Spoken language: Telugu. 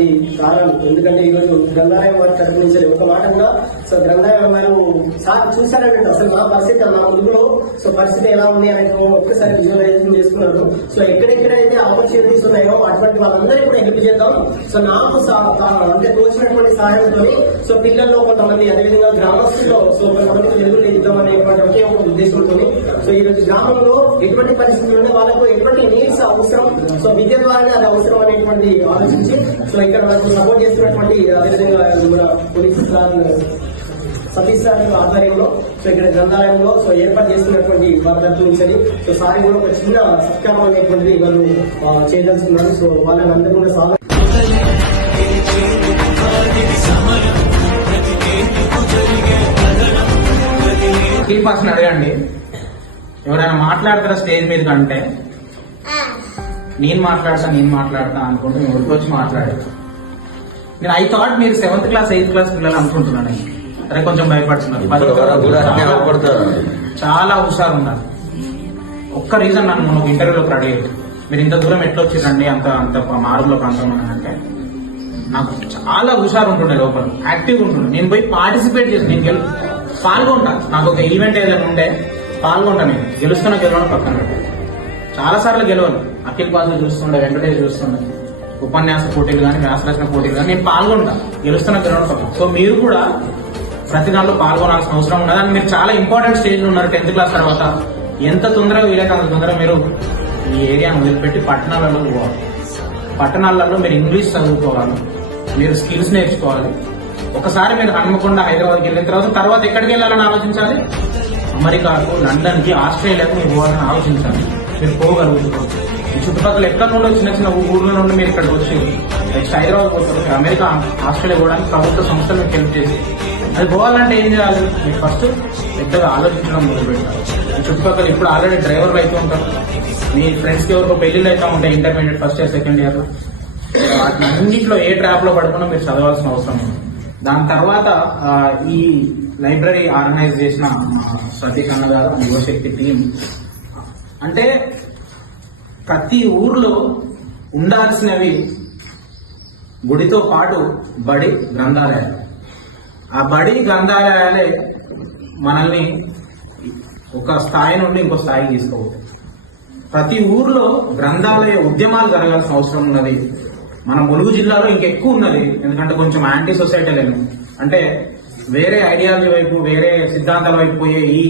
చేసినటువంటి కారణాలు. ఎందుకంటే ఈరోజు గ్రంథాలయం వారి తరఫు నుంచి ఒక మాట కూడా సో గ్రంథాలయం వారు సార్ చూసారంటే అసలు మా పరిస్థితి నా ముందులో సో పరిస్థితి ఎలా ఉంది అనేది ఒక్కసారి విజువలైజేషన్ చేసుకున్నారు. సో ఎక్కడెక్కడైతే ఆపర్చునిటీస్ ఉన్నాయో అటువంటి వాళ్ళందరూ కూడా హెల్ప్ చేద్దాం. సో నాకు అంటే తోచినటువంటి సహాయంతో సో పిల్లల్లో కొంతమంది అదేవిధంగా గ్రామస్తుల్లో సో కొంతమందికి వెలుగులు ఇద్దామనేటువంటి ఒకే ఒక ఉద్దేశంతో సో ఈ రోజు గ్రామంలో ఎటువంటి పరిస్థితులు ఉంటే వాళ్ళకు ఎటువంటి నీడ్స్ అవసరం, సో విద్య ద్వారానే అది అవసరం అనేటువంటి ఆలోచించి సో ఇక్కడ మనకు సపోర్ట్ చేస్తున్నటువంటి అదేవిధంగా మన పోలీస్ సతీష్ సార్ ఆధ్వర్యంలో సో ఇక్కడ గ్రంథాలయంలో సో ఏర్పాటు చేస్తున్నటువంటి వారి తరఫు నుంచి సో సారి కూడా ఒక చిన్న సత్కారం అనేటువంటిది వాళ్ళు చేయదలుచుకున్నారు. సో వాళ్ళని అందరూ కూడా సాధన పర్సన్ అడగండి, ఎవరైనా మాట్లాడతారా స్టేజ్ మీద కంటే నేను మాట్లాడతా అనుకుంటే మేము వచ్చి మాట్లాడారు. నేను ఐ థాట్ మీరు 7th క్లాస్ 8th క్లాస్ పిల్లలు అనుకుంటున్నాను. అరే కొంచెం భయపడుతున్నారు, చాలా హుషారు ఉన్నారు. ఒక్క రీజన్ నన్ను ఒక ఇంటర్వ్యూలోకి అడిగారు, మీరు ఇంత దూరం ఎట్లా వచ్చిరండి అంత మారులో ప్రాంతం అంటే నాకు చాలా హుషారు ఉంటుండే, లోపల యాక్టివ్ ఉంటుండే. నేను పోయి పార్టిసిపేట్ చేసి నేను పాల్గొంటా. నాకు ఒక ఈవెంట్ ఏదైనా ఉంటే పాల్గొంటా. నేను గెలవడం పక్కన చాలా సార్లు గెలవను. అఖిల్ పాసులు చూస్తుండే, వెంకటేష్ చూస్తుండే, ఉపన్యాస పోటీలు కానీ వ్యాసరచన పోటీలు కానీ నేను పాల్గొంటా. గెలవడం పక్కన. సో మీరు కూడా ప్రతి దాంట్లో పాల్గొనాల్సిన అవసరం ఉన్నది. అని మీరు చాలా ఇంపార్టెంట్ స్టేజ్లో ఉన్నారు. 10th క్లాస్ తర్వాత ఎంత తొందరగా వీలైతే అంత తొందరగా మీరు ఈ ఏరియాను వదిలిపెట్టి పట్టణాలలో పోవాలి. పట్టణాలలో మీరు ఇంగ్లీష్ చదువుకోవాలి, మీరు స్కిల్స్ నేర్చుకోవాలి. ఒకసారి మీరు హన్మకొండ హైదరాబాద్కి వెళ్ళిన తర్వాత ఎక్కడికి వెళ్ళాలని ఆలోచించాలి? అమెరికాకు, లండన్కి, ఆస్ట్రేలియాకు మీరు పోవాలని ఆలోచించాలి. మీరు పోగలుగుతారు. ఈ చుట్టుపక్కల ఎక్కడ నుండో చిన్న చిన్న ఊర్ల నుండి మీరు ఇక్కడికి వచ్చి నెక్స్ట్ హైదరాబాద్ పోతారు, అమెరికా, ఆస్ట్రేలియా పోవడానికి ప్రభుత్వ సంస్థలు మీకు హెల్ప్ చేసి అది పోవాలంటే ఏం చేయాలి? మీరు ఫస్ట్ పెద్దగా ఆలోచించడం మొదలుపెట్టాలి. ఈ చుట్టుపక్కల ఇప్పుడు ఆల్రెడీ డ్రైవర్లు అయితే ఉంటారు, మీ ఫ్రెండ్స్కి ఎవరికో పెళ్లిళ్ళు అయితే ఉంటాయి ఇంటర్మీడియట్ ఫస్ట్ ఇయర్ సెకండ్ ఇయర్లో. వాటిని అన్నింటిలో ఏ ట్రాప్లో పడుకున్నా మీరు చదవాల్సిన అవసరం ఉంది. దాని తర్వాత ఈ లైబ్రరీ ఆర్గనైజ్ చేసిన ప్రతీక్ అన్న గారు యువశక్తి టీం అంటే ప్రతి ఊర్లో ఉండాల్సినవి గుడితో పాటు బడి గ్రంథాలయాలు. ఆ బడి గ్రంథాలయాలే మనల్ని ఒక స్థాయి నుండి ఇంకో స్థాయికి తీసుకోవచ్చు. ప్రతి ఊర్లో గ్రంథాలయ ఉద్యమాలు జరగాల్సిన అవసరం ఉన్నది. మన ములుగు జిల్లాలో ఇంకెక్కువ ఉన్నది. ఎందుకంటే కొంచెం యాంటీ సొసైటీలను అంటే వేరే ఐడియాలజీ వైపు, వేరే సిద్ధాంతాల వైపు పోయే ఈ